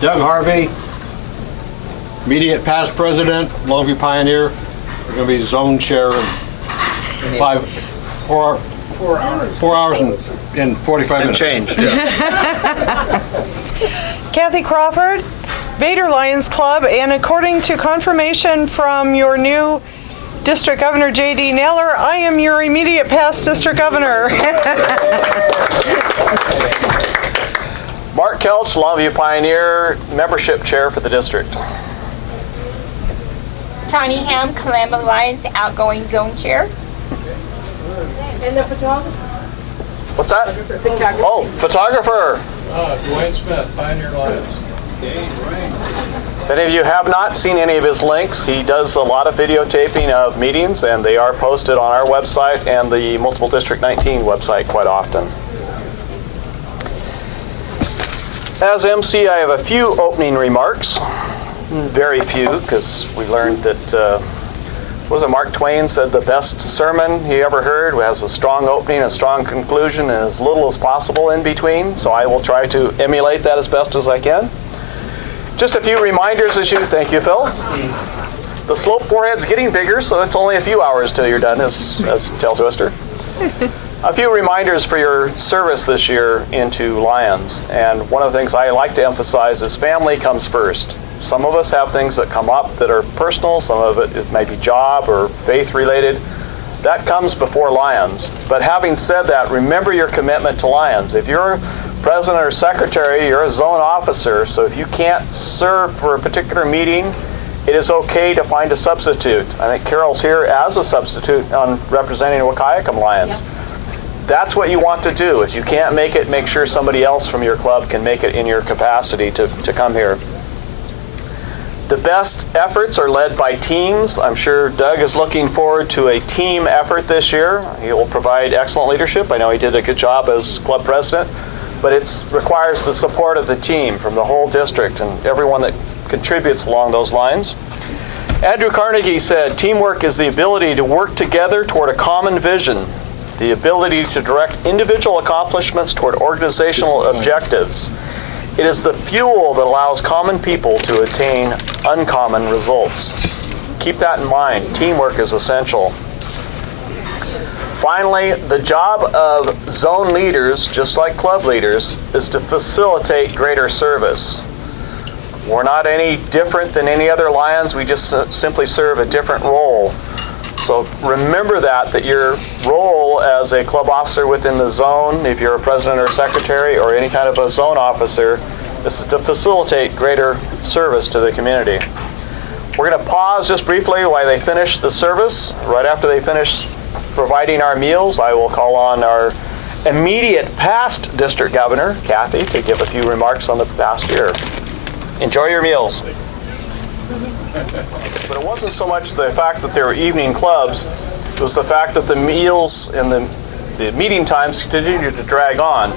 Doug Harvey, immediate past president, Longview Pioneer. We're going to be zone chair in 4 hours and 45 minutes. Change. Yeah. Kathy Crawford, Vader Lions Club, and according to confirmation from your new District Governor J.D. Naylor, I am your immediate past District Governor. Mark Kelch, Longview Pioneer, membership chair for the district. Tony Ham, Kalama Lions, outgoing zone chair. And the photographer. What's that? Photographer. Oh, photographer. Dwayne Smith, Pioneer Lions. If any of you have not seen any of his links, he does a lot of videotaping of meetings, and they are posted on our website and the Multiple District 19 website quite often. As MC, I have a few opening remarks. Very few, because we learned that, was it Mark Twain said the best sermon he ever heard has a strong opening, a strong conclusion, and as little as possible in between. So I will try to emulate that as best as I can. Just a few reminders thank you, Phil. The slope forehead's getting bigger, so it's only a few hours till you're done, as Tail Twister. A few reminders for your service this year into Lions. And one of the things I like to emphasize is family comes first. Some of us have things that come up that are personal, some of it may be job or faith related. That comes before Lions. But having said that, remember your commitment to Lions. If you're president or secretary, you're a zone officer, so if you can't serve for a particular meeting, it is okay to find a substitute. I think Carol's here as a substitute on representing Wahkiakum Lions. That's what you want to do. If you can't make it, make sure somebody else from your club can make it in your capacity to come here. The best efforts are led by teams. I'm sure Doug is looking forward to a team effort this year. He will provide excellent leadership. I know he did a good job as club president, but it requires the support of the team from the whole district and everyone that contributes along those lines. Andrew Carnegie said, teamwork is the ability to work together toward a common vision, the ability to direct individual accomplishments toward organizational objectives. It is the fuel that allows common people to attain uncommon results. Keep that in mind. Teamwork is essential. Finally, the job of zone leaders, just like club leaders, is to facilitate greater service. We're not any different than any other Lions. We just simply serve a different role. So remember that your role as a club officer within the zone, if you're a president or secretary or any kind of a zone officer, is to facilitate greater service to the community. We're going to pause just briefly while they finish the service. Right after they finish providing our meals, I will call on our immediate past district governor, Kathy, to give a few remarks on the past year. Enjoy your meals. But it wasn't so much the fact that there were evening clubs, it was the fact that the meals and the meeting times continued to drag on,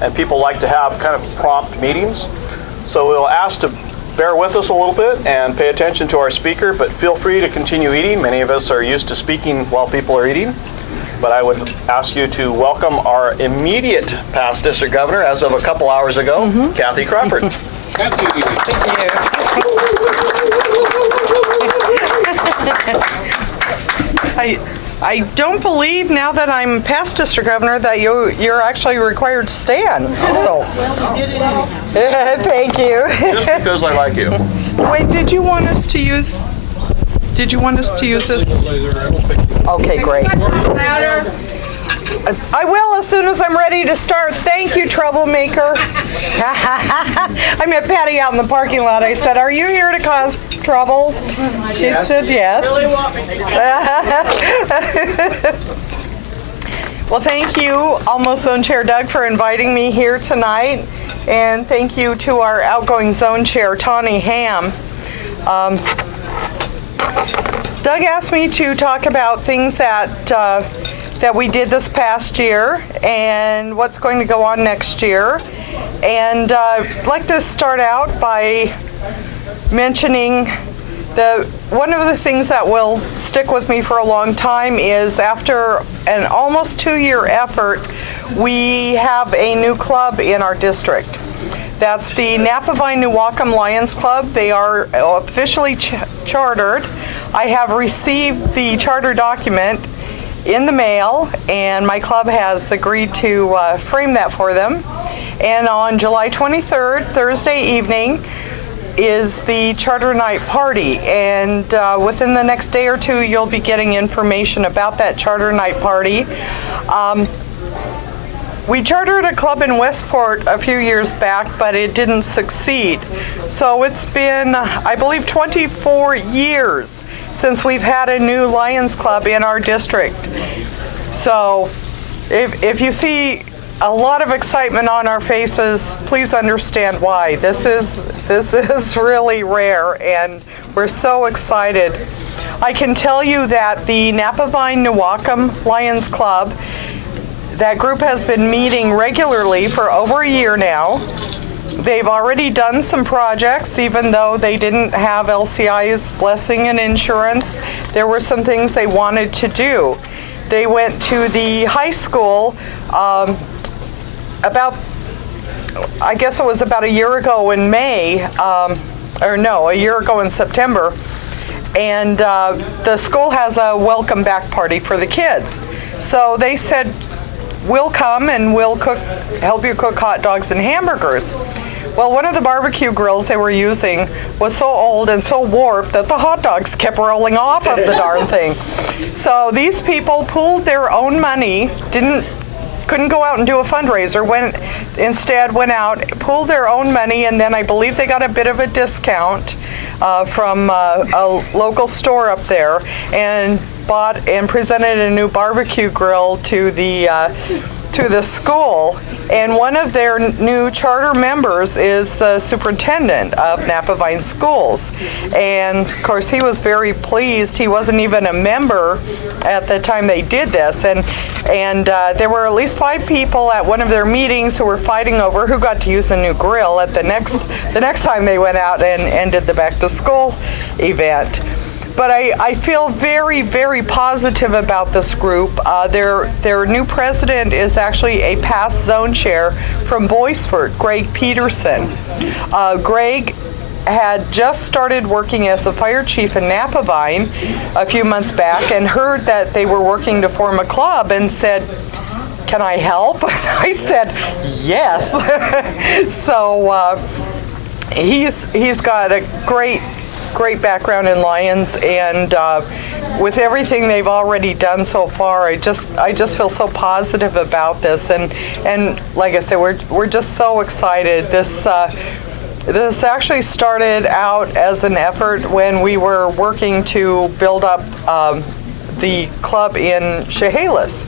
and people like to have kind of prompt meetings. So we'll ask to bear with us a little bit and pay attention to our speaker, but feel free to continue eating. Many of us are used to speaking while people are eating. But I would ask you to welcome our immediate past district governor, as of a couple hours ago, Kathy Crawford. Thank you. I don't believe now that I'm past district governor that you're actually required to stand. So, thank you. Just because I like you. Wait, did you want us to use this? Okay, great. I will as soon as I'm ready to start. Thank you, troublemaker. I met Patty out in the parking lot. I said, "Are you here to cause trouble?" She said yes. Really want me. Well, thank you, Almost Zone Chair Doug, for inviting me here tonight. And thank you to our outgoing Zone Chair, Tawny Ham. Doug asked me to talk about things that we did this past year and what's going to go on next year. And I'd like to start out by mentioning one of the things that will stick with me for a long time is after an almost 2-year effort, we have a new club in our district. That's the Napa Vine New Wacom Lions Club. They are officially chartered. I have received the charter document in the mail, and my club has agreed to frame that for them. And on July 23rd, Thursday evening, is the charter night party, and within the next day or two you'll be getting information about that charter night party. We chartered a club in Westport a few years back, but it didn't succeed. So it's been, I believe, 24 years since we've had a new Lions Club in our district. So if you see a lot of excitement on our faces, please understand why. This is really rare, and we're so excited. I can tell you that the Napa Vine New Wacom Lions Club, that group has been meeting regularly for over a year now. They've already done some projects, even though they didn't have LCI's blessing and insurance. There were some things they wanted to do. They went to the high school I guess it was about a year ago in May, a year ago in September, and the school has a welcome back party for the kids. So they said, we'll come and we'll help you cook hot dogs and hamburgers. Well, one of the barbecue grills they were using was so old and so warped that the hot dogs kept rolling off of the darn thing. So these people pooled their own money, couldn't go out and do a fundraiser, instead went out, pooled their own money, and then I believe they got a bit of a discount from a local store up there, and bought and presented a new barbecue grill to the school. And one of their new charter members is the superintendent of Napa Vine Schools. And of course, he was very pleased. He wasn't even a member at the time they did this. And there were at least 5 people at one of their meetings who were fighting over who got to use a new grill at the next time they went out and did the back to school event. But I feel very, very positive about this group. Their new president is actually a past zone chair from Boisfort, Greg Peterson. Greg had just started working as a fire chief in Napa Vine a few months back and heard that they were working to form a club and said, "Can I help?" I said, "Yes." So he's got a great background in Lions, and with everything they've already done so far, I just feel so positive about this, and like I said, we're just so excited. This actually started out as an effort when we were working to build up the club in Chehalis,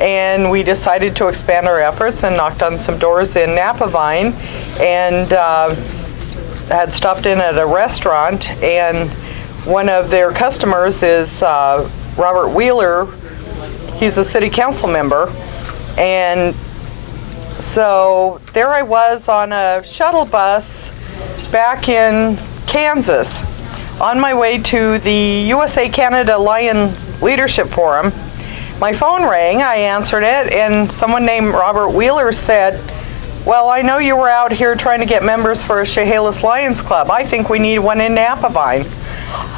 and we decided to expand our efforts and knocked on some doors in Napa Vine, and had stopped in at a restaurant, and one of their customers is Robert Wheeler. He's a city council member, and so there I was on a shuttle bus back in Kansas on my way to the USA-Canada Lions Leadership Forum. My phone rang, I answered it, and someone named Robert Wheeler said, "Well, I know you were out here trying to get members for a Chehalis Lions Club. I think we need one in Napa Vine."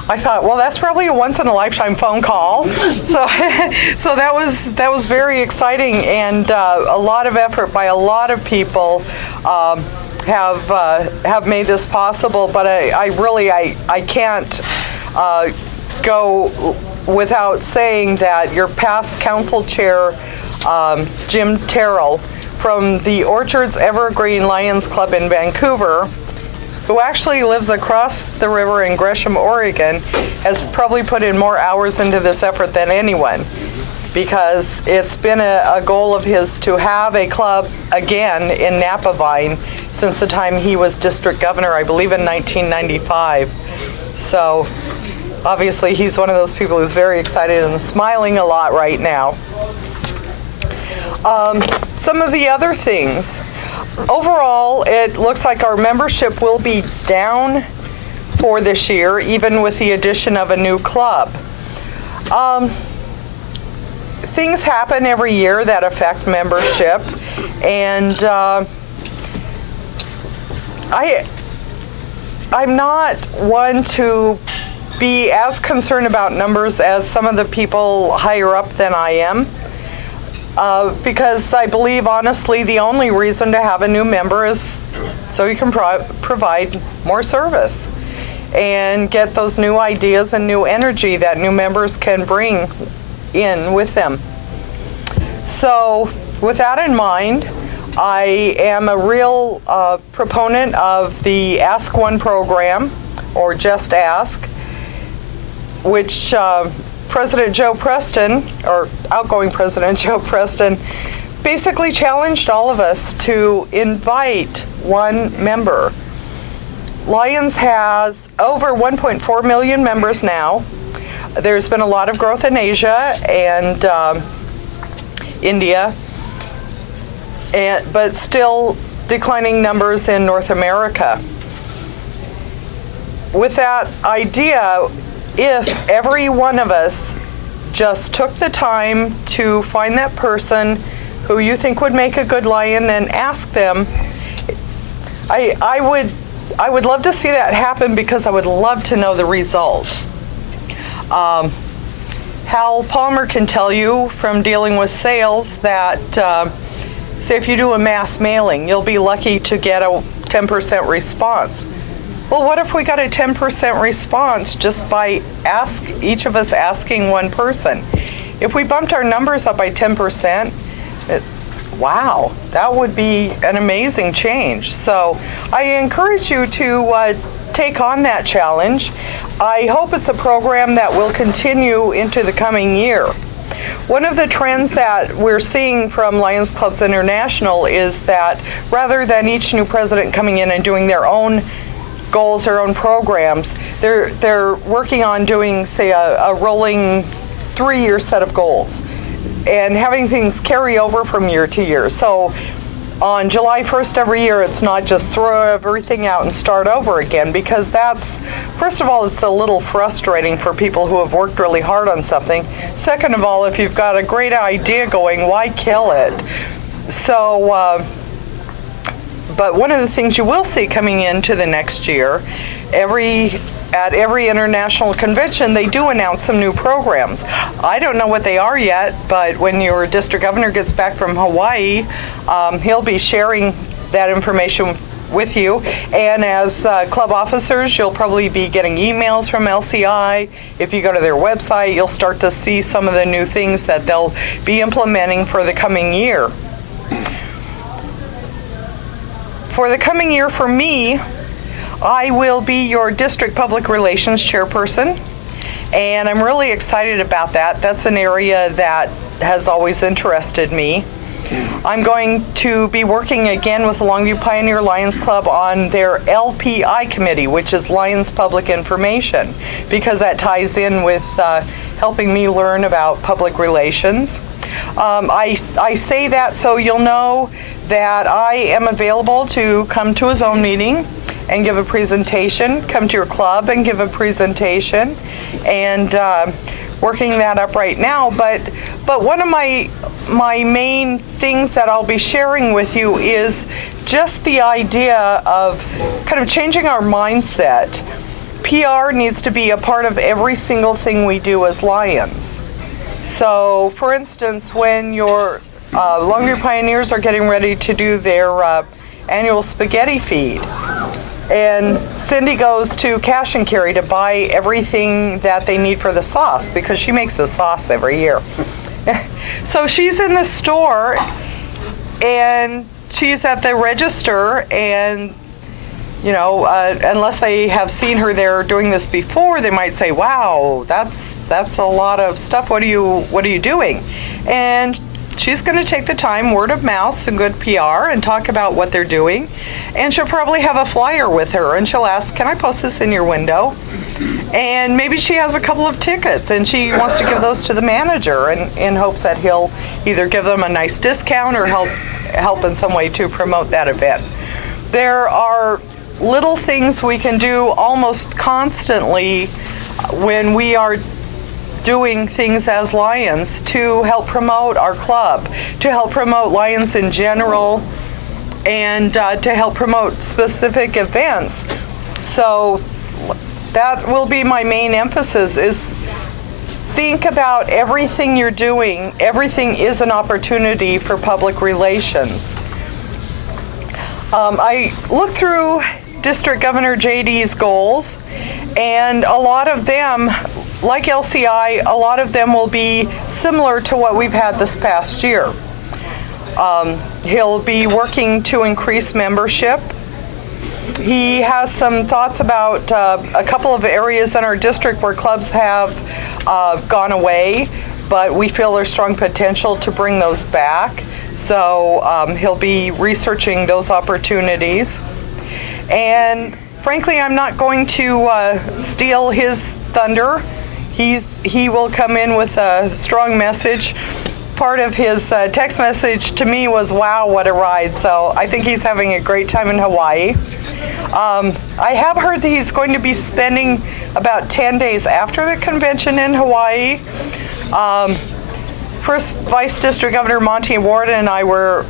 I thought, well, that's probably a once-in-a-lifetime phone call. So that was very exciting, and a lot of effort by a lot of people have made this possible. But I can't go without saying that your past council chair, Jim Terrell, from the Orchards Evergreen Lions Club in Vancouver, who actually lives across the river in Gresham, Oregon, has probably put in more hours into this effort than anyone, because it's been a goal of his to have a club again in Napa Vine since the time he was district governor, I believe in 1995. So obviously he's one of those people who's very excited and smiling a lot right now. Some of the other things. Overall, it looks like our membership will be down for this year, even with the addition of a new club. Things happen every year that affect membership, and I'm not one to be as concerned about numbers as some of the people higher up than I am. Because I believe, honestly, the only reason to have a new member is so you can provide more service and get those new ideas and new energy that new members can bring in with them. So with that in mind, I am a real proponent of the Ask One program, or Just Ask, which President Joe Preston, or outgoing President Joe Preston, basically challenged all of us to invite one member. Lions has over 1.4 million members now. There's been a lot of growth in Asia and India, but still declining numbers in North America. With that idea, if every one of us just took the time to find that person who you think would make a good lion and ask them, I would love to see that happen, because I would love to know the result. Hal Palmer can tell you from dealing with sales that, say if you do a mass mailing, you'll be lucky to get a 10% response. Well, what if we got a 10% response just by each of us asking one person? If we bumped our numbers up by 10%, wow, that would be an amazing change. So I encourage you to take on that challenge. I hope it's a program that will continue into the coming year. One of the trends that we're seeing from Lions Clubs International is that rather than each new president coming in and doing their own goals, their own programs, they're working on doing, say, a rolling 3-year set of goals and having things carry over from year to year. So on July 1st every year, it's not just throw everything out and start over again, because that's, first of all, it's a little frustrating for people who have worked really hard on something. Second of all, if you've got a great idea going, why kill it? So, but one of the things you will see coming into the next year, at every international convention, they do announce some new programs. I don't know what they are yet, but when your district governor gets back from Hawaii, he'll be sharing that information with you. And as club officers, you'll probably be getting emails from LCI. If you go to their website, you'll start to see some of the new things that they'll be implementing for the coming year. For the coming year, for me, I will be your district public relations chairperson, and I'm really excited about that. That's an area that has always interested me. I'm going to be working again with the Longview Pioneer Lions Club on their LPI committee, which is Lions Public Information, because that ties in with helping me learn about public relations. I say that so you'll know that I am available to come to a zone meeting and give a presentation, come to your club and give a presentation, and working that up right now. But one of my main things that I'll be sharing with you is just the idea of kind of changing our mindset. PR needs to be a part of every single thing we do as Lions. So, for instance, when your Longview Pioneers are getting ready to do their annual spaghetti feed, and Cindy goes to Cash and Carry to buy everything that they need for the sauce, because she makes the sauce every year. So she's in the store and she's at the register, and you know, unless they have seen her there doing this before, they might say, "Wow, that's a lot of stuff. What are you doing?" And she's going to take the time, word of mouth, some good PR, and talk about what they're doing. And she'll probably have a flyer with her, and she'll ask, "Can I post this in your window?" And maybe she has a couple of tickets, and she wants to give those to the manager in hopes that he'll either give them a nice discount or help in some way to promote that event. There are little things we can do almost constantly when we are doing things as Lions to help promote our club, to help promote Lions in general, and to help promote specific events. So that will be my main emphasis, is think about everything you're doing. Everything is an opportunity for public relations. I looked through District Governor JD's goals, and a lot of them, like LCI, a lot of them will be similar to what we've had this past year. He'll be working to increase membership. He has some thoughts about a couple of areas in our district where clubs have gone away, but we feel there's strong potential to bring those back. So he'll be researching those opportunities. And frankly, I'm not going to steal his thunder. He will come in with a strong message. Part of his text message to me was, wow, what a ride. So I think he's having a great time in Hawaii. I have heard that he's going to be spending about 10 days after the convention in Hawaii. First Vice District Governor Monty Ward and I were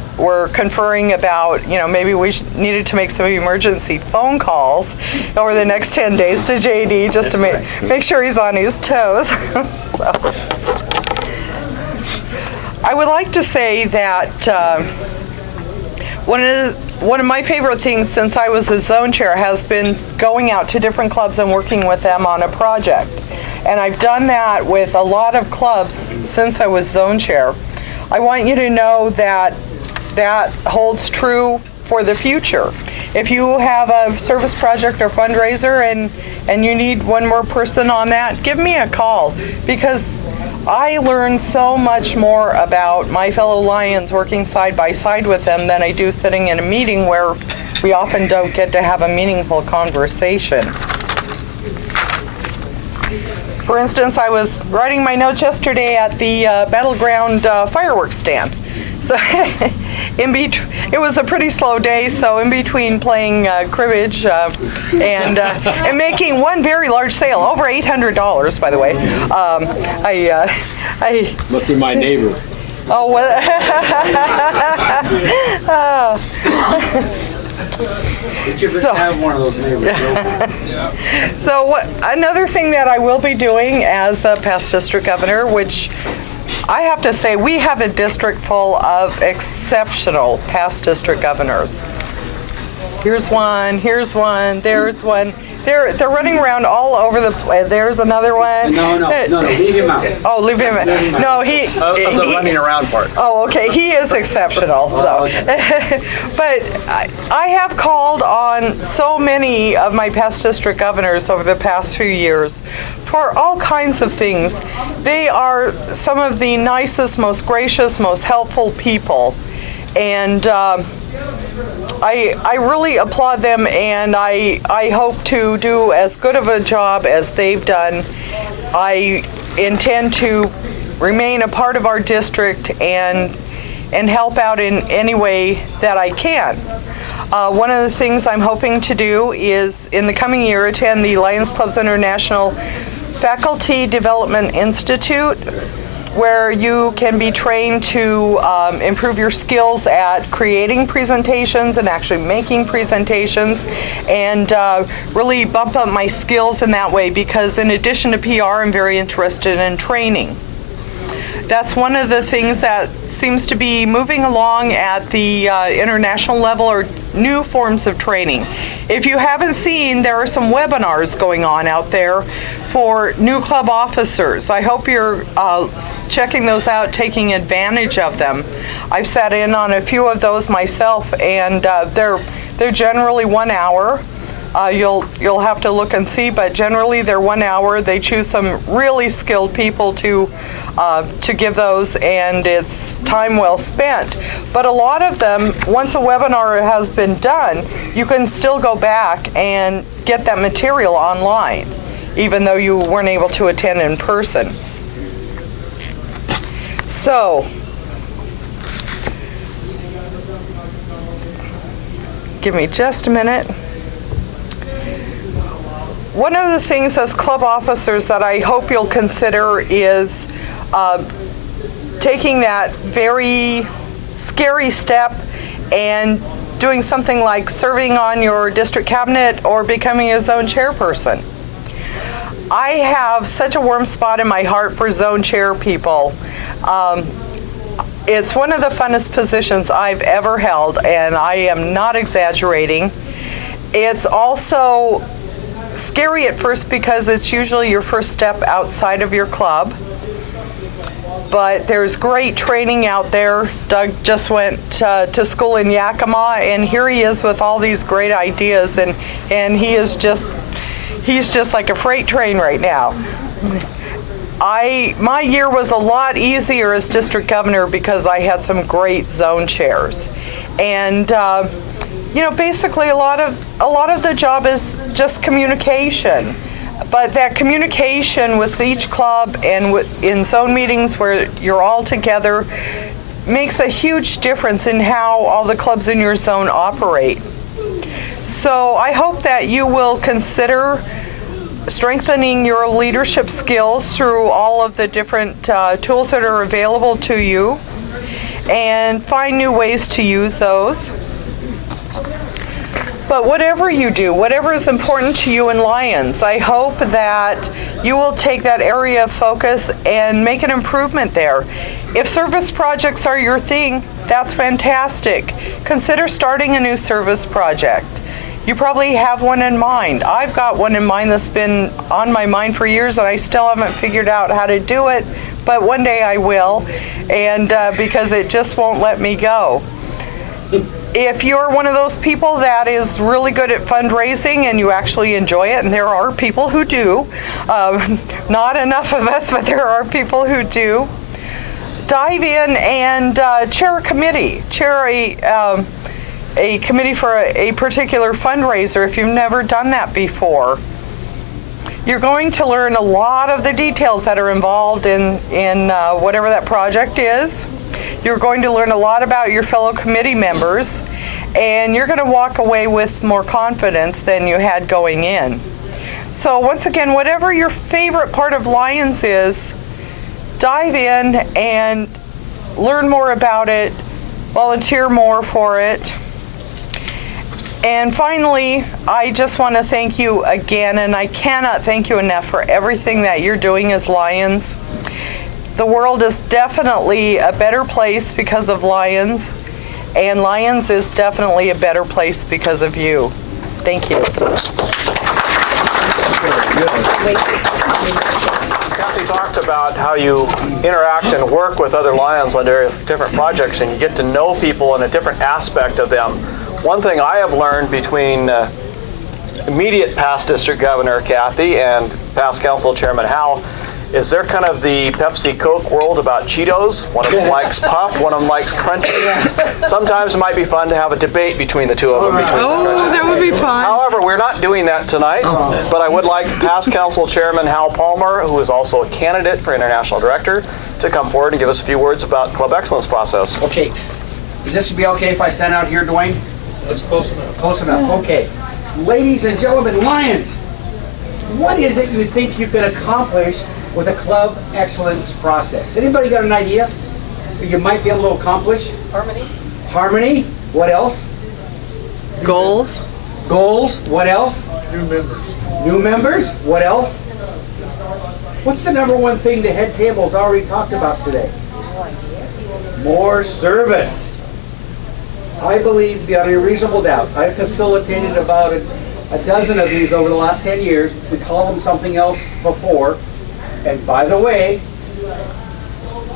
conferring about, maybe we needed to make some emergency phone calls over the next 10 days to JD just to make sure he's on his toes. So, I would like to say that one of my favorite things since I was the zone chair has been going out to different clubs and working with them on a project. And I've done that with a lot of clubs since I was zone chair. I want you to know that that holds true for the future. If you have a service project or fundraiser and you need one more person on that, give me a call, because I learn so much more about my fellow Lions working side by side with them than I do sitting in a meeting where we often don't get to have a meaningful conversation. For instance, I was writing my notes yesterday at the Battleground fireworks stand. So it was a pretty slow day, so in between playing cribbage and making one very large sale, over $800, by the way, I Must be my neighbor. oh, well. So, have one of those neighbors. So another thing that I will be doing as a past district governor, which I have to say, we have a district full of exceptional past district governors. Here's one, there's one. They're running around all over the place. There's another one. No, leave him out. Oh, leave him out. No, Of the running around part. Oh, okay. He is exceptional, though. Okay. But I have called on so many of my past district governors over the past few years for all kinds of things. They are some of the nicest, most gracious, most helpful people. And I really applaud them, and I hope to do as good of a job as they've done. I intend to remain a part of our district and help out in any way that I can. One of the things I'm hoping to do is in the coming year attend the Lions Clubs International Faculty Development Institute, where you can be trained to improve your skills at creating presentations and actually making presentations, and really bump up my skills in that way, because in addition to PR, I'm very interested in training. That's one of the things that seems to be moving along at the international level, or new forms of training. If you haven't seen, there are some webinars going on out there for new club officers. I hope you're checking those out, taking advantage of them. I've sat in on a few of those myself, and they're generally 1 hour. You'll have to look and see, but generally they're 1 hour. They choose some really skilled people to give those, and it's time well spent. But a lot of them, once a webinar has been done, you can still go back and get that material online, even though you weren't able to attend in person. So, give me just a minute. One of the things as club officers that I hope you'll consider is taking that very scary step and doing something like serving on your district cabinet or becoming a zone chairperson. I have such a warm spot in my heart for zone chair people. It's one of the funnest positions I've ever held, and I am not exaggerating. It's also scary at first because it's usually your first step outside of your club. But there's great training out there. Doug just went to school in Yakima, and here he is with all these great ideas, and he's just like a freight train right now. My year was a lot easier as district governor because I had some great zone chairs, and basically a lot of the job is just communication. But that communication with each club and in zone meetings where you're all together makes a huge difference in how all the clubs in your zone operate. So I hope that you will consider strengthening your leadership skills through all of the different tools that are available to you and find new ways to use those. But whatever you do, whatever is important to you in Lions, I hope that you will take that area of focus and make an improvement there. If service projects are your thing, that's fantastic. Consider starting a new service project. You probably have one in mind. I've got one in mind that's been on my mind for years, and I still haven't figured out how to do it, but one day I will, and because it just won't let me go. If you're one of those people that is really good at fundraising and you actually enjoy it, and there are people who do, not enough of us, but there are people who do, dive in and chair a committee. Chair a committee for a particular fundraiser if you've never done that before. You're going to learn a lot of the details that are involved in whatever that project is. You're going to learn a lot about your fellow committee members, and you're going to walk away with more confidence than you had going in. So once again, whatever your favorite part of Lions is, dive in and learn more about it, volunteer more for it. And finally, I just want to thank you again, and I cannot thank you enough for everything that you're doing as Lions. The world is definitely a better place because of Lions, and Lions is definitely a better place because of you. Thank you. Kathy talked about how you interact and work with other Lions on different projects, and you get to know people in a different aspect of them. One thing I have learned between immediate past district governor Kathy and past council chairman Hal is they're kind of the Pepsi Coke world about Cheetos. One of them likes puff, one of them likes crunchy. Sometimes it might be fun to have a debate between the two of them. That would be fun. However, we're not doing that tonight, but I would like past council chairman Hal Palmer, who is also a candidate for international director, to come forward and give us a few words about Club Excellence process. Okay. Is this be okay if I stand out here, Dwayne? That's close enough. Close enough. Okay. Ladies and gentlemen, Lions, what is it you think you can accomplish with a Club Excellence process? Anybody got an idea that you might be able to accomplish? Harmony. Harmony. What else? Goals. Goals. What else? New members. New members. What else? What's the number one thing the head table's already talked about today? More service. I believe beyond a reasonable doubt. I've facilitated about a dozen of these over the last 10 years. We call them something else before. And by the way,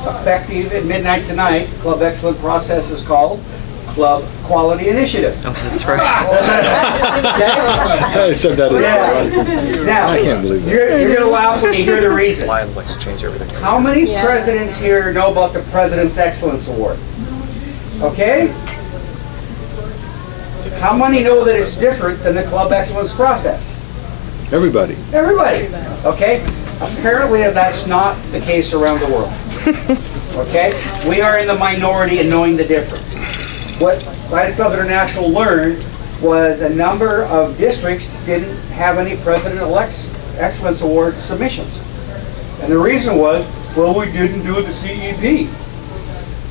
effective at midnight tonight, Club Excellence process is called Club Quality Initiative. Oh, that's right. I said that. Yeah. Now, I can't believe that. you're going to laugh when you hear the reason. Lions likes to change everything. How many presidents here know about the President's Excellence Award? Okay? How many know that it's different than the Club Excellence process? Everybody. Everybody. Okay? Apparently that's not the case around the world. Okay? We are in the minority in knowing the difference. What Lions Club International learned was a number of districts didn't have any President-elect's Excellence Award submissions. And the reason was, well, we didn't do the CEP.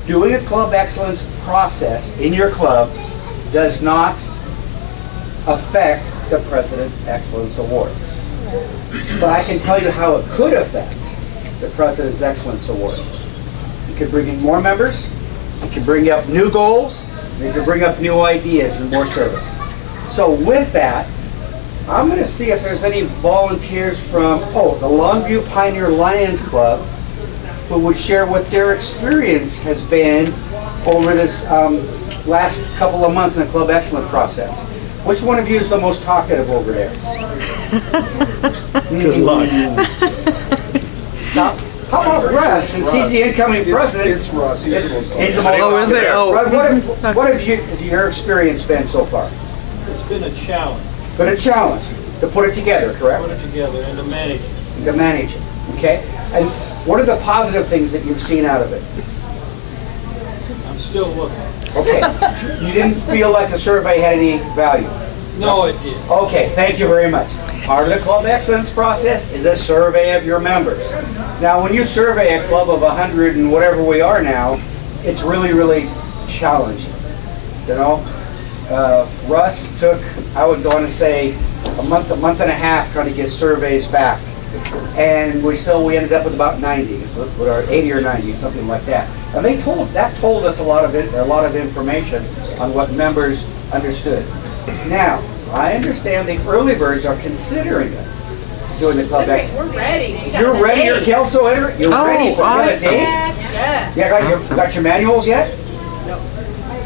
Doing a Club Excellence process in your club does not affect the President's Excellence Award. But I can tell you how it could affect the President's Excellence Award. You could bring in more members, you could bring up new goals, you could bring up new ideas and more service. So with that, I'm going to see if there's any volunteers from, the Longview Pioneer Lions Club who would share what their experience has been over this last couple of months in the Club Excellence process. Which one of you is the most talkative over there? Good luck. Now, how about Russ, since he's the incoming president? It's Russ. He's the most He's the most Oh, is it? Oh. Russ, what have your experience been so far? It's been a challenge Been a challenge to put it together, to correct? put it together and to manage it. And to manage it, okay? And what are the positive things that you've seen out of it? I'm still looking. Okay, you didn't feel like the survey had any value? No, it did. Okay, thank you very much. Part of the Club Excellence process is a survey of your members. Now, when you survey a club of 100 and whatever we are now, it's really, really challenging. You know, Russ took, I would want to say, a month and a half trying to get surveys back. And we ended up with about 90, so or 80 or 90, something like that. And that told us a lot of information on what members understood. Now, I understand the early birds are considering it, doing the Club Excellence. We're ready. We got You're the ready, date. you're Kelso Enter? You're Oh, ready for awesome. the date? Yeah. Yeah, got your manuals yet? No.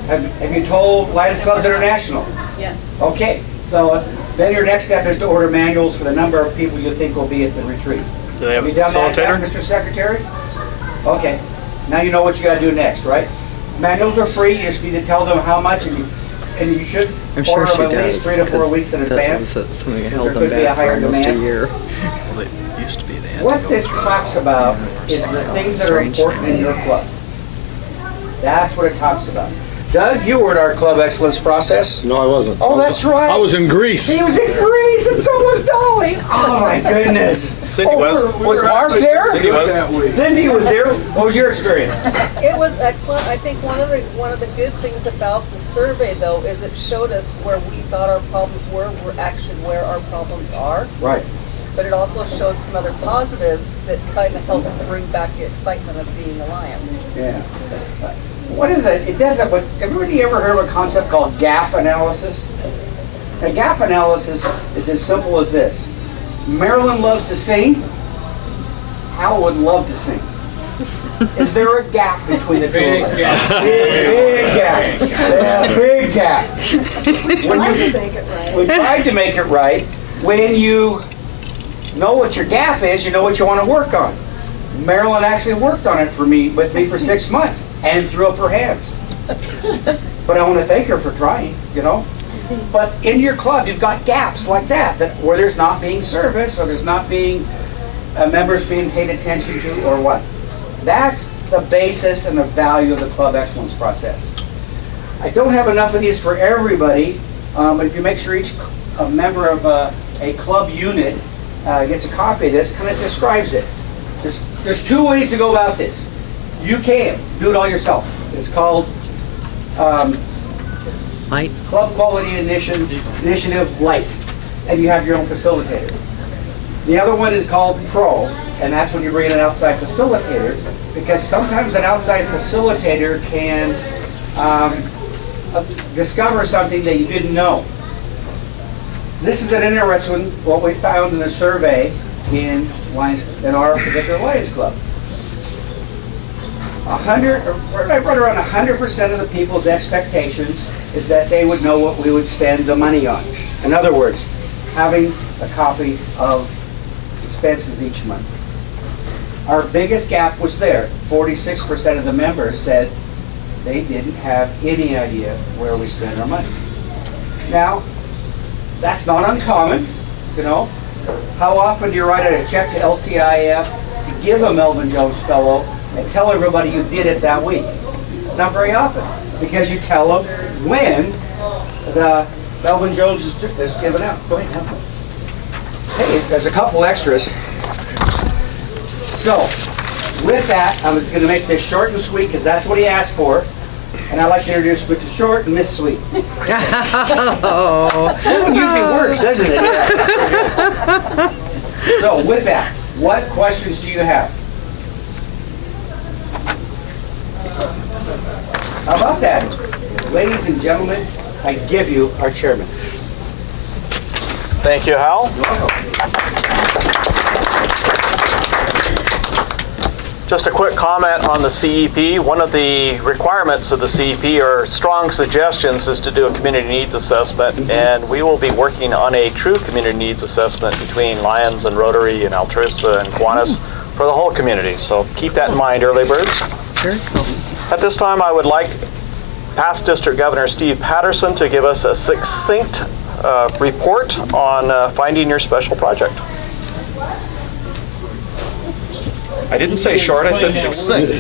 Have you told Lions Clubs International? Yeah. Okay, so then your next step is to order manuals for the number of people you think will be at the retreat. Do they have Have you a done that facilitator? yet, Mr. Secretary? Okay, now you know what you gotta do next, right? Manuals are free, you just need to tell them how much, and you should I'm sure order she them at does. least 3 to 4 weeks in that advance. was something that because held there them could be a back for higher almost a demand. year. Well, it used to be they had to What go this through talks about is the things that are Strange. important in your club. That's what it talks about. Doug, you were at our Club Excellence process. No, I wasn't. Oh, that's right. I was in Greece. He was in Greece, and so was Dolly. Oh my goodness. Cindy was. Was Mark there? Cindy was. Cindy was there. What was your experience? It was excellent. I think one of the good things about the survey, though, is it showed us where we thought our problems were actually where our problems are. Right. But it also showed some other positives that kind of helped bring back the excitement of being a lion. Yeah. What is it? It does it. But everybody ever heard of a concept called gap analysis? A gap analysis is as simple as this. Marilyn loves to sing. Hal would love to sing. Is there a gap between the two of us? Big gap. Yeah, big gap. We tried to make it right. When you know what your gap is, you know what you want to work on. Marilyn actually worked on it with me for 6 months and threw up her hands. But I want to thank her for trying, you know. But in your club, you've got gaps like that where there's not being service or there's not being members being paid attention to or what. That's the basis and the value of the Club Excellence process. I don't have enough of these for everybody, but if you make sure each member of a club unit gets a copy of this, kind of describes it. There's 2 ways to go about this. You can do it all yourself. It's called Light. Club Quality Initiative Light, and you have your own facilitator. The other one is called Pro, and that's when you bring in an outside facilitator, because sometimes an outside facilitator can discover something that you didn't know. This is an interesting what we found in the survey in our particular Lions Club. Right around 100% of the people's expectations is that they would know what we would spend the money on. In other words, having a copy of expenses each month. Our biggest gap was there. 46% of the members said they didn't have any idea where we spend our money. Now, that's not uncommon, you know. How often do you write out a check to LCIF to give a Melvin Jones Fellow and tell everybody you did it that week? Not very often, because you tell them when the Melvin Jones is given out. Go ahead, have one. Hey, there's a couple extras. So, with that, I'm just going to make this short and sweet because that's what he asked for. And I'd like to introduce Mr. Short and Miss Sweet. Oh. That one usually works, doesn't it? So with that, what questions do you have? How about that? Ladies and gentlemen, I give you our chairman. Thank you, Hal. Just a quick comment on the CEP. One of the requirements of the CEP, or strong suggestions, is to do a community needs assessment, and we will be working on a true community needs assessment between Lions and Rotary and Altruista and Kiwanis for the whole community. So keep that in mind, early birds. Very cool. At this time, I would like past District Governor Steve Patterson to give us a succinct report on finding your special project. I didn't say short, I said succinct.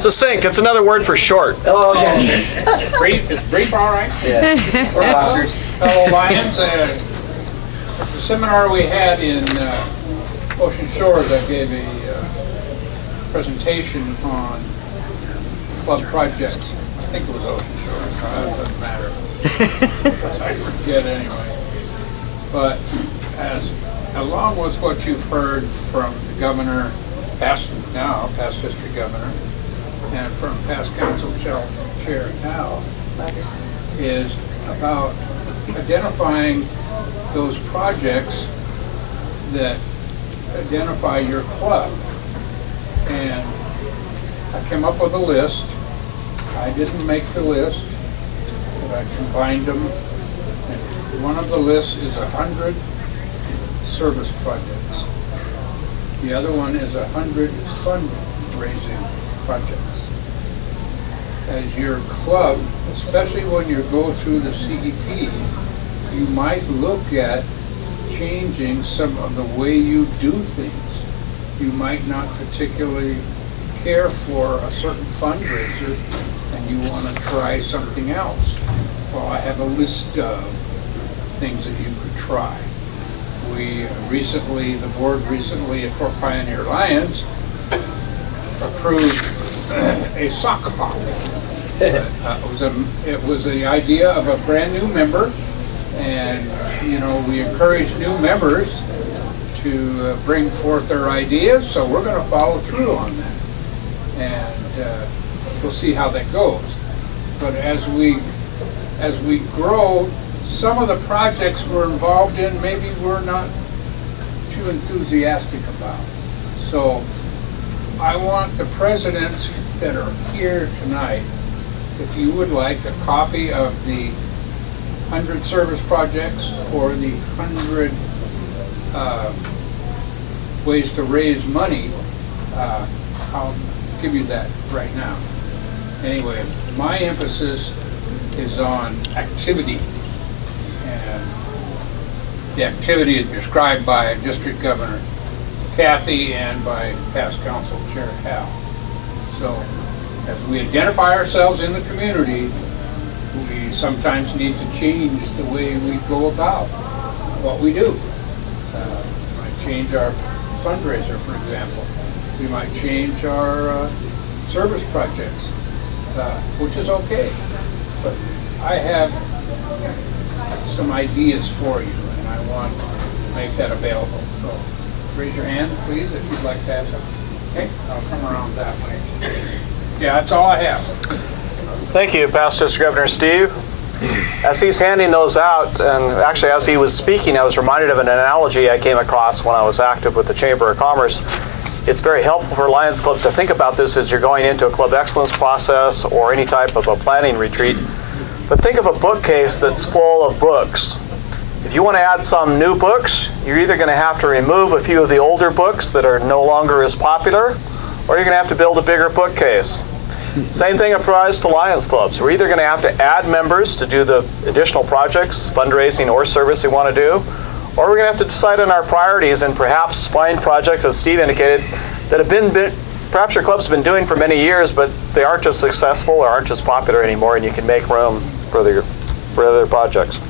Succinct, it's another word for short. Oh, okay. Brief, is brief all right? Yeah. We're boxers. Fellow Lions, at the seminar we had in Ocean Shores, I gave a presentation on club projects. I think it was Ocean Shores, it doesn't matter. I forget anyway. But along with what you've heard from the governor, past district governor, and from past council chair Al, is about identifying those projects that identify your club. And I came up with a list. I didn't make the list, but I combined them. And one of the lists is 100 service projects. The other one is 100 fundraising projects. As your club, especially when you go through the CEP, you might look at changing some of the way you do things. You might not particularly care for a certain fundraiser and you want to try something else. Well, I have a list of things that you could try. The board recently for Pioneer Lions approved a soccer pop. It was the idea of a brand new member, and we encourage new members to bring forth their ideas, so we're going to follow through on that, and we'll see how that goes. But as we grow, some of the projects we're involved in, maybe we're not too enthusiastic about. So I want the presidents that are here tonight, if you would like a copy of the 100 service projects or the 100 ways to raise money, I'll give you that right now. Anyway, my emphasis is on activity. And the activity is described by District Governor Kathy and by past council chair Hal. So as we identify ourselves in the community, we sometimes need to change the way we go about what we do. We might change our fundraiser, for example. We might change our service projects, which is okay. But I have some ideas for you, and I want to make that available. So raise your hand, please, if you'd like to have something. Okay, I'll come around that way. Yeah, that's all I have. Thank you, past District Governor Steve. As he's handing those out, and actually as he was speaking, I was reminded of an analogy I came across when I was active with the Chamber of Commerce. It's very helpful for Lions Clubs to think about this as you're going into a club excellence process or any type of a planning retreat. But think of a bookcase that's full of books. If you want to add some new books, you're either going to have to remove a few of the older books that are no longer as popular, or you're going to have to build a bigger bookcase. Same thing applies to Lions Clubs. We're either going to have to add members to do the additional projects, fundraising or service we want to do, or we're going to have to decide on our priorities and perhaps find projects, as Steve indicated, that have been perhaps your club's been doing for many years, but they aren't as successful or aren't as popular anymore, and you can make room for other projects.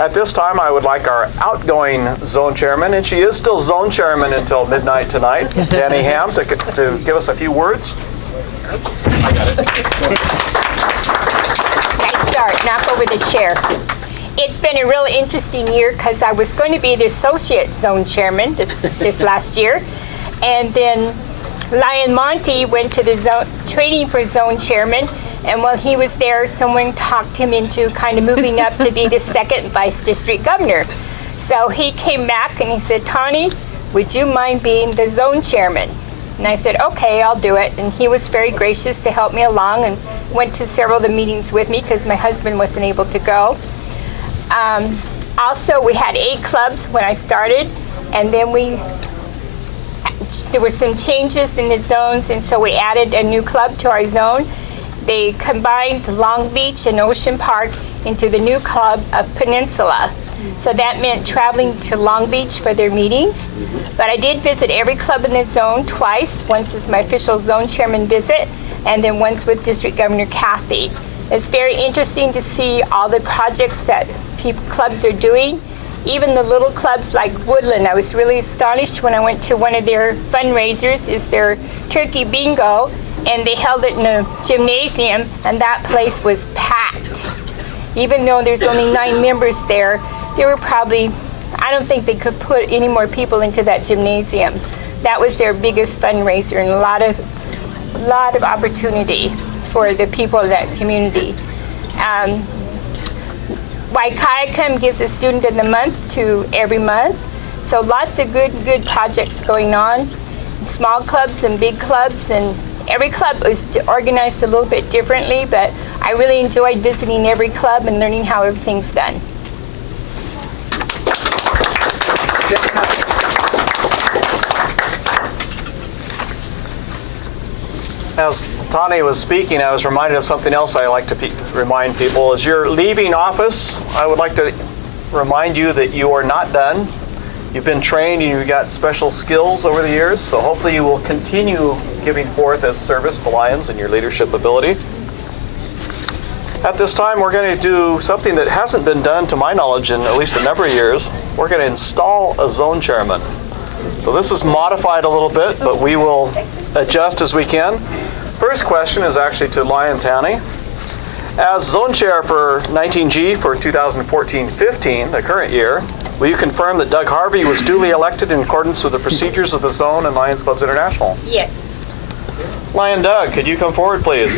At this time, I would like our outgoing zone chairman, and she is still zone chairman until midnight tonight, Danny Ham, to give us a few words. Nice start. Knock over the chair. It's been a real interesting year because I was going to be the associate zone chairman this last year, and then Lion Monty went to the training for zone chairman, and while he was there, someone talked him into kind of moving up to be the second vice district governor. So he came back and he said, Tawny, would you mind being the zone chairman? And I said, okay, I'll do it. And he was very gracious to help me along and went to several of the meetings with me because my husband wasn't able to go. Also, we had 8 clubs when I started, and then there were some changes in the zones, and so we added a new club to our zone. They combined Long Beach and Ocean Park into the new club of Peninsula. So that meant traveling to Long Beach for their meetings. But I did visit every club in the zone twice, once as my official zone chairman visit, and then once with District Governor Kathy. It's very interesting to see all the projects that clubs are doing. Even the little clubs like Woodland, I was really astonished when I went to one of their fundraisers, is their turkey bingo, and they held it in a gymnasium, and that place was packed. Even though there's only 9 members there were probably, I don't think they could put any more people into that gymnasium. That was their biggest fundraiser, and a lot of opportunity for the people of that community. Waikaikum gives a student of the month to every month. So lots of good projects going on. Small clubs and big clubs, and every club was organized a little bit differently, but I really enjoyed visiting every club and learning how everything's done. As Tawny was speaking, I was reminded of something else I like to remind people. As you're leaving office, I would like to remind you that you are not done. You've been trained and you've got special skills over the years, so hopefully you will continue giving forth as service to Lions and your leadership ability. At this time, we're going to do something that hasn't been done, to my knowledge, in at least a number of years. We're going to install a zone chairman. So this is modified a little bit, but we will adjust as we can. First question is actually to Lion Tawny. As zone chair for 19G for 2014-15, the current year, will you confirm that Doug Harvey was duly elected in accordance with the procedures of the zone and Lions Clubs International? Yes. Lion Doug, could you come forward, please?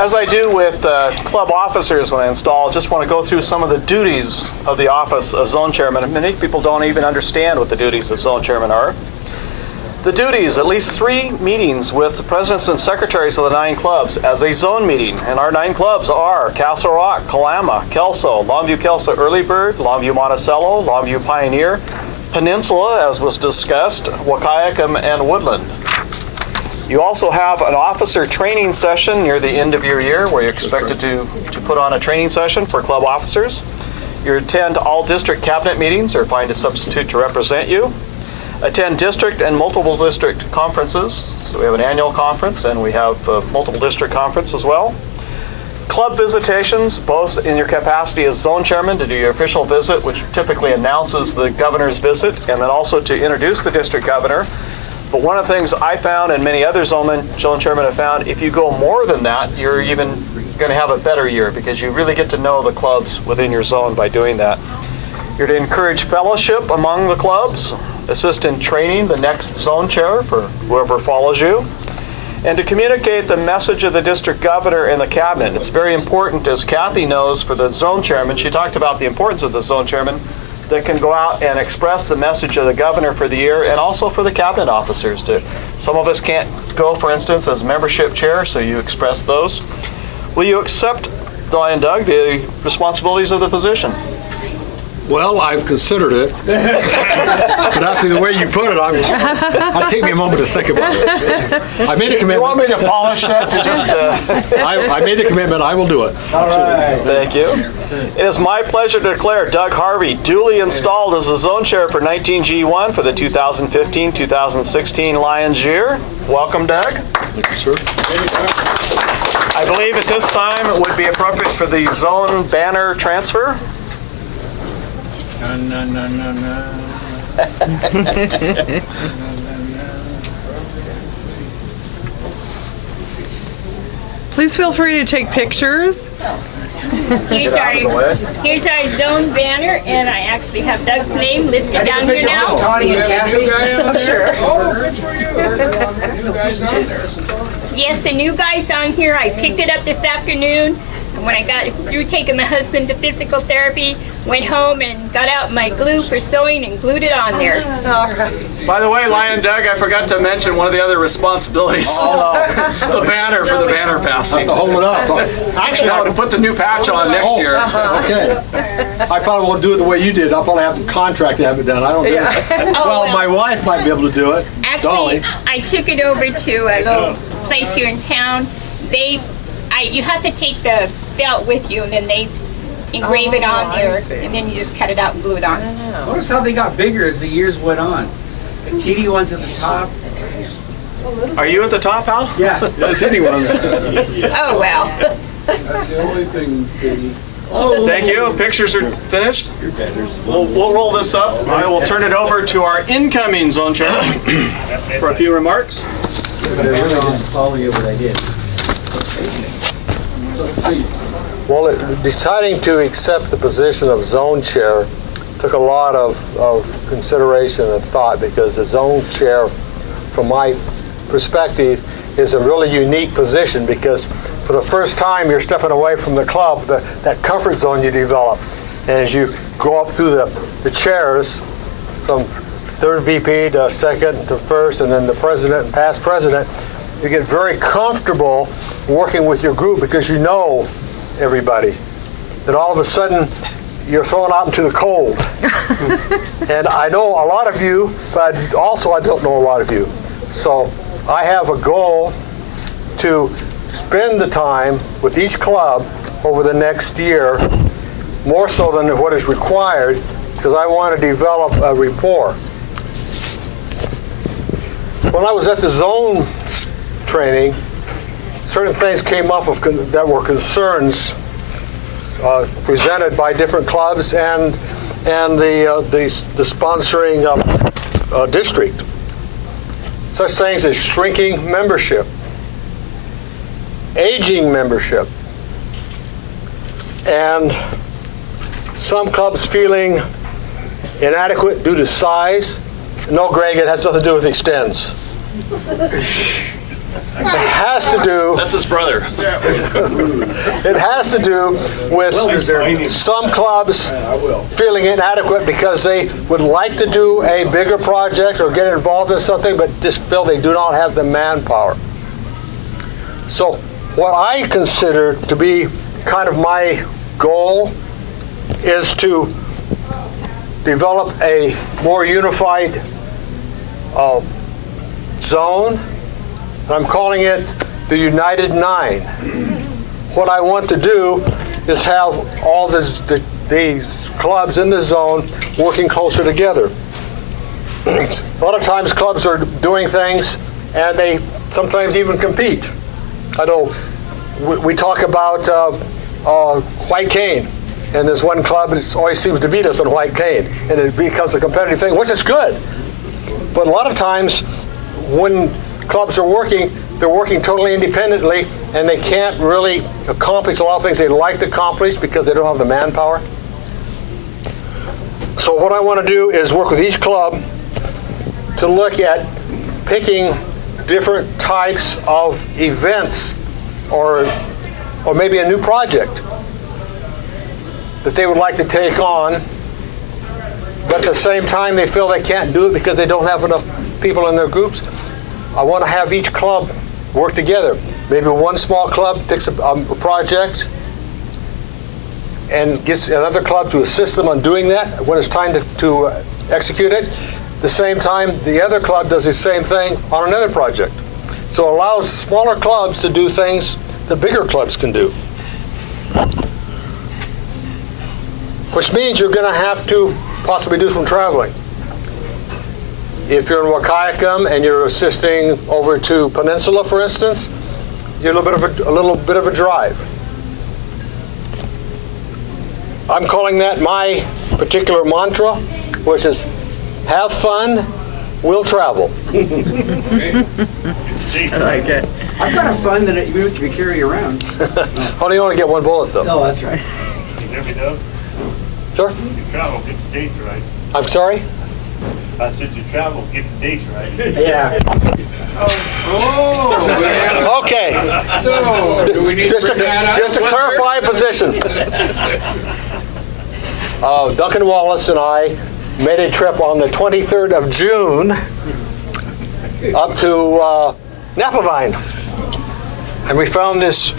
As I do with club officers when I install, I just want to go through some of the duties of the office of zone chairman. Many people don't even understand what the duties of zone chairman are. The duties, at least 3 meetings with the presidents and secretaries of the 9 clubs as a zone meeting. And our 9 clubs are Castle Rock, Kalama, Kelso, Longview Kelso Early Bird, Longview Monticello, Longview Pioneer, Peninsula, as was discussed, Waikaikum, and Woodland. You also have an officer training session near the end of your year where you're expected to put on a training session for club officers. You attend all district cabinet meetings or find a substitute to represent you. Attend district and multiple district conferences. So we have an annual conference and we have a multiple district conference as well. Club visitations, both in your capacity as zone chairman to do your official visit, which typically announces the governor's visit, and then also to introduce the district governor. But one of the things I found, and many other zone chairmen have found, if you go more than that, you're even going to have a better year because you really get to know the clubs within your zone by doing that. You're to encourage fellowship among the clubs, assist in training the next zone chair for whoever follows you, and to communicate the message of the district governor and the cabinet. It's very important, as Kathy knows, for the zone chairman. She talked about the importance of the zone chairman that can go out and express the message of the governor for the year, and also for the cabinet officers. Some of us can't go, for instance, as membership chair, so you express those. Will you accept, Lion Doug, the responsibilities of the position? Well, I've considered it, but after the way you put it, it'll take me a moment to think about it. I made a commitment. You want me to polish that to just... I made the commitment. I will do it. All right. Thank you. It is my pleasure to declare Doug Harvey duly installed as the zone chair for 19G1 for the 2015-2016 Lions year. Welcome, Doug. Thank you, sir. I believe at this time it would be appropriate for the zone banner transfer. Please feel free to take pictures. Here's our zone banner, and I actually have Doug's name listed down here now. Connie and Kathy. Oh, sure. Oh, good for you. New guys on there. Yes, the new guy's on here. I picked it up this afternoon. And when I got through taking my husband to physical therapy, went home and got out my glue for sewing and glued it on there. By the way, Lion Doug, I forgot to mention one of the other responsibilities. The banner for the banner passing. To hold it up. Actually, I would put the new patch on next year. Okay. I probably won't do it the way you did. I'll probably have to contract to have it done. I don't do it. Well, my wife might be able to do it. Actually, Dolly. I took it over to a little place here in town. You have to take the belt with you, and then they engrave it on there, and then you just cut it out and glue it on. Notice how they got bigger as the years went on. The teeny ones at the top. Are you at the top, Hal? Yeah. The titty ones. Oh, well. That's the only thing, Katie. Thank you. Pictures are finished. We'll roll this up. I will turn it over to our incoming zone chair for a few remarks. Follow you, but I did. Well, deciding to accept the position of zone chair took a lot of consideration and thought, because the zone chair, from my perspective, is a really unique position, because for the first time you're stepping away from the club, that comfort zone you develop. And as you go up through the chairs from third VP to second to first, and then the president and past president, you get very comfortable working with your group because you know everybody. Then all of a sudden, you're thrown out into the cold. And I know a lot of you, but also I don't know a lot of you. So I have a goal to spend the time with each club over the next year, more so than what is required, because I want to develop a rapport. When I was at the zone training, certain things came up that were concerns presented by different clubs and the sponsoring district. Such things as shrinking membership, aging membership, and some clubs feeling inadequate due to size. No, Greg, it has nothing to do with extends. It has to do. That's his brother. It has to do with some clubs feeling inadequate because they would like to do a bigger project or get involved in something, but just feel they do not have the manpower. So what I consider to be kind of my goal is to develop a more unified zone. I'm calling it the United Nine. What I want to do is have all these clubs in the zone working closer together. A lot of times clubs are doing things and they sometimes even compete. I know we talk about white cane, and there's one club that always seems to beat us on white cane, and it becomes a competitive thing, which is good. But a lot of times when clubs are working, they're working totally independently, and they can't really accomplish a lot of things they'd like to accomplish because they don't have the manpower. So what I want to do is work with each club to look at picking different types of events or maybe a new project that they would like to take on, but at the same time they feel they can't do it because they don't have enough people in their groups. I want to have each club work together. Maybe one small club picks a project and gets another club to assist them on doing that when it's time to execute it. At the same time, the other club does the same thing on another project. So it allows smaller clubs to do things the bigger clubs can do. Which means you're going to have to possibly do some traveling. If you're in Wahkiakum and you're assisting over to Peninsula, for instance, you're a little bit of a drive. I'm calling that my particular mantra, which is have fun, we'll travel. I like it. I've got a fun that you can carry around. Only want to get one bullet, though. Oh, that's right. Every Doug, Sir? you travel, get the dates right. I'm sorry? I said you travel, get the dates right. Yeah. Oh, man. Okay. So, do we need to Just to bring that up? just to clarify a position. Duncan Wallace and I made a trip on the 23rd of June up to Napavine. And we found this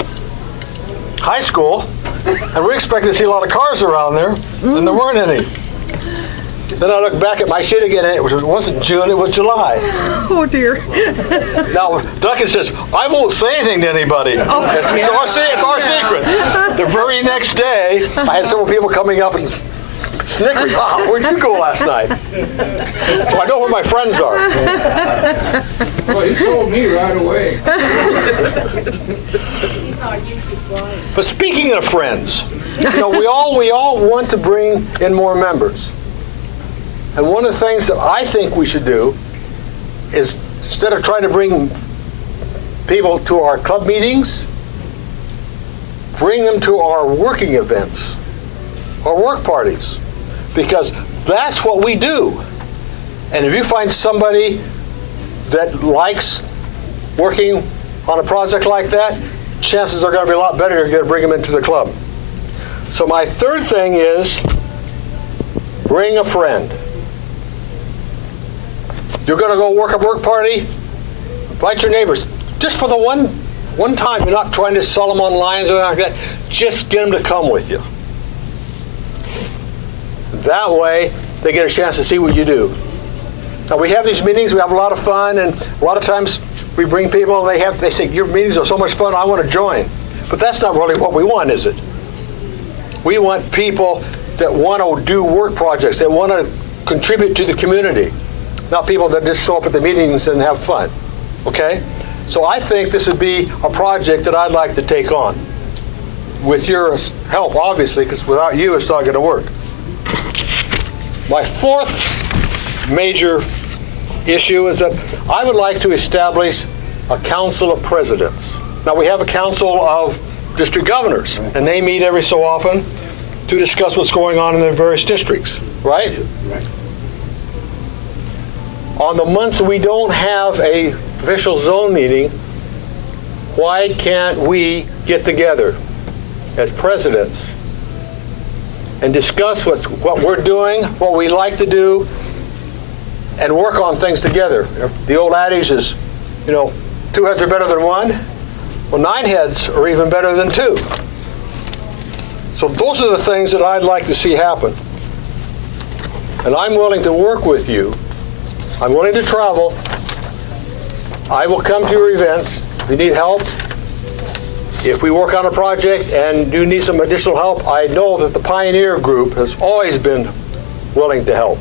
high school, and we expected to see a lot of cars around there, and there weren't any. Then I looked back at my sheet again, and it wasn't June, it was July. Oh, dear. Now, Duncan says, I won't say anything to anybody. It's our secret. The very next day, I had several people coming up and snickering. Wow, where'd you go last night? So I know where my friends are. Well, he told me right away. But speaking of friends, we all want to bring in more members. And one of the things that I think we should do is, instead of trying to bring people to our club meetings, bring them to our working events, our work parties, because that's what we do. And if you find somebody that likes working on a project like that, chances are going to be a lot better. You're going to bring them into the club. So my third thing is, bring a friend. You're going to go work a work party, invite your neighbors. Just for the one time, you're not trying to sell them on lines or anything like that. Just get them to come with you. That way, they get a chance to see what you do. Now, we have these meetings, we have a lot of fun, and a lot of times we bring people, and they say, your meetings are so much fun, I want to join. But that's not really what we want, is it? We want people that want to do work projects, that want to contribute to the community. Not people that just show up at the meetings and have fun, okay? So I think this would be a project that I'd like to take on. With your help, obviously, because without you, it's not going to work. My fourth major issue is that I would like to establish a council of presidents. Now, we have a council of district governors, and they meet every so often to discuss what's going on in their various districts, right? Right. On the months we don't have a official zone meeting, why can't we get together as presidents and discuss what we're doing, what we like to do, and work on things together? The old adage is, two heads are better than one. Well, 9 heads are even better than 2. So those are the things that I'd like to see happen. And I'm willing to work with you. I'm willing to travel. I will come to your events. If you need help, if we work on a project and you need some additional help, I know that the Pioneer Group has always been willing to help.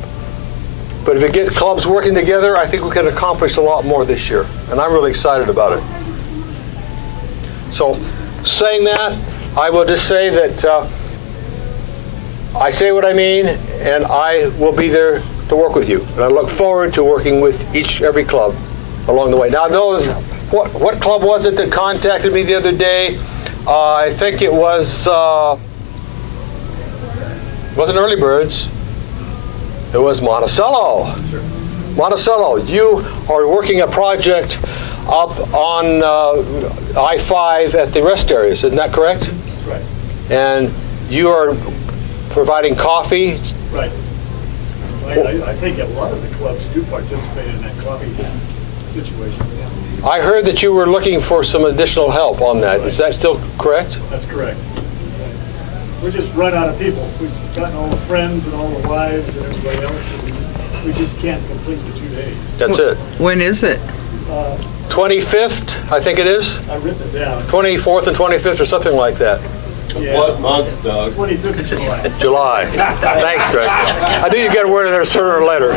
But if you get clubs working together, I think we can accomplish a lot more this year. And I'm really excited about it. So, saying that, I will just say that I say what I mean, and I will be there to work with you. And I look forward to working with every club along the way. Now, what club was it that contacted me the other day? I think it wasn't Early Birds. It was Monticello. Monticello, you are working a project up on I-5 at the rest areas, isn't that correct? That's right. And you are providing coffee? Right. I think a lot of the clubs do participate in that coffee situation. I heard that you were looking for some additional help on that. Is that still correct? That's correct. We're just run out of people. We've gotten all the friends and all the wives and everybody else, and we just can't complete the 2 days. That's it. When is it? 25th, I think it is. I've written it down. 24th and 25th or something like that. Yeah. What month, Doug? 25th of July. July. Thanks, Greg. I knew you got a word in there sooner or later.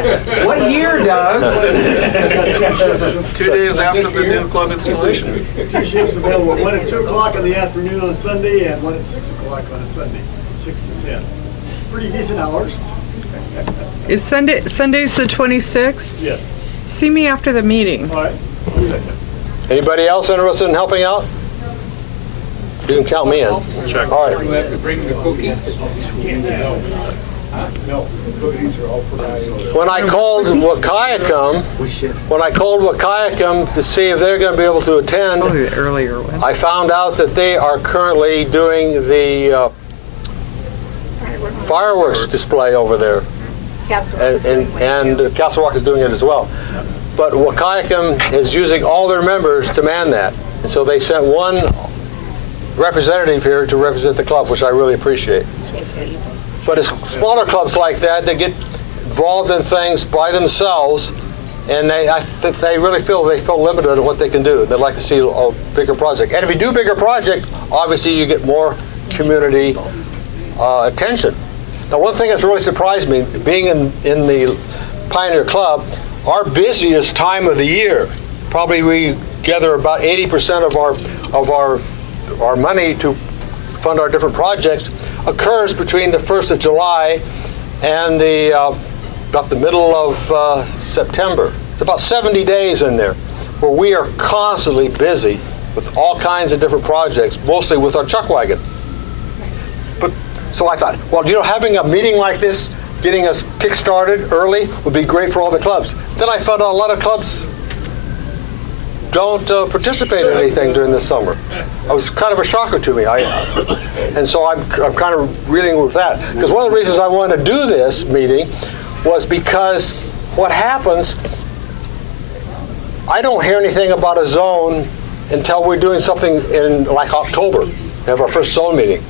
What year, Doug? 2 days after the new club installation. 2 shifts available, one at 2 o'clock in the afternoon on Sunday and one at 6 o'clock on a Sunday, 6 to 10. Pretty decent hours. Is Sunday's the 26th? Yes. See me after the meeting. All right. Anybody else interested in helping out? You can count me in. Check. All right. You have to bring the cookies. No, cookies are all provided. When I called Wahkiakum to see if they're going to be able to attend, Earlier one. I found out that they are currently doing the fireworks display over there, and Castle Rock is doing it as well. But Wahkiakum is using all their members to man that, and so they sent one representative here to represent the club, which I really appreciate. But it's smaller clubs like that that get involved in things by themselves, and I think they really feel limited in what they can do. They'd like to see a bigger project. And if you do a bigger project, obviously you get more community attention. Now, one thing that's really surprised me, being in the Pioneer Club, our busiest time of the year, probably we gather about 80% of our money to fund our different projects, occurs between the 1st of July and about the middle of September. It's about 70 days in there where we are constantly busy with all kinds of different projects, mostly with our chuck wagon. But so I thought, well, having a meeting like this, getting us kick-started early would be great for all the clubs. Then I found out a lot of clubs don't participate in anything during the summer. It was kind of a shocker to me. And so I'm kind of reeling with that. Because one of the reasons I wanted to do this meeting was because what happens, I don't hear anything about a zone until we're doing something in like October. We have our first zone meeting.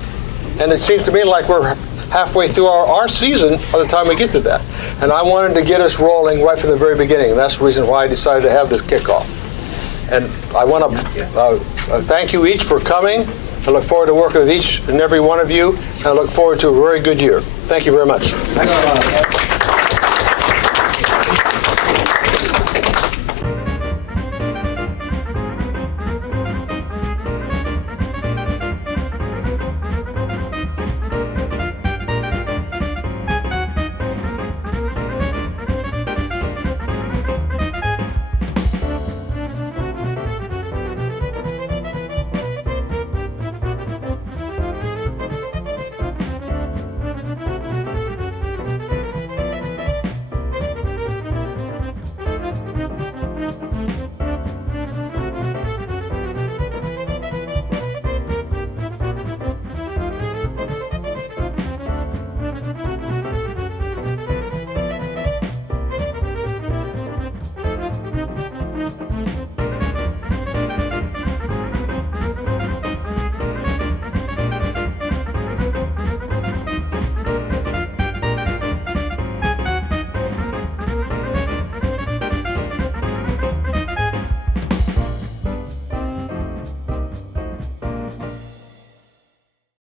And it seems to me like we're halfway through our season by the time we get to that. And I wanted to get us rolling right from the very beginning. And that's the reason why I decided to have this kickoff. And I want to thank you each for coming. I look forward to working with each and every one of you. And I look forward to a very good year. Thank you very much.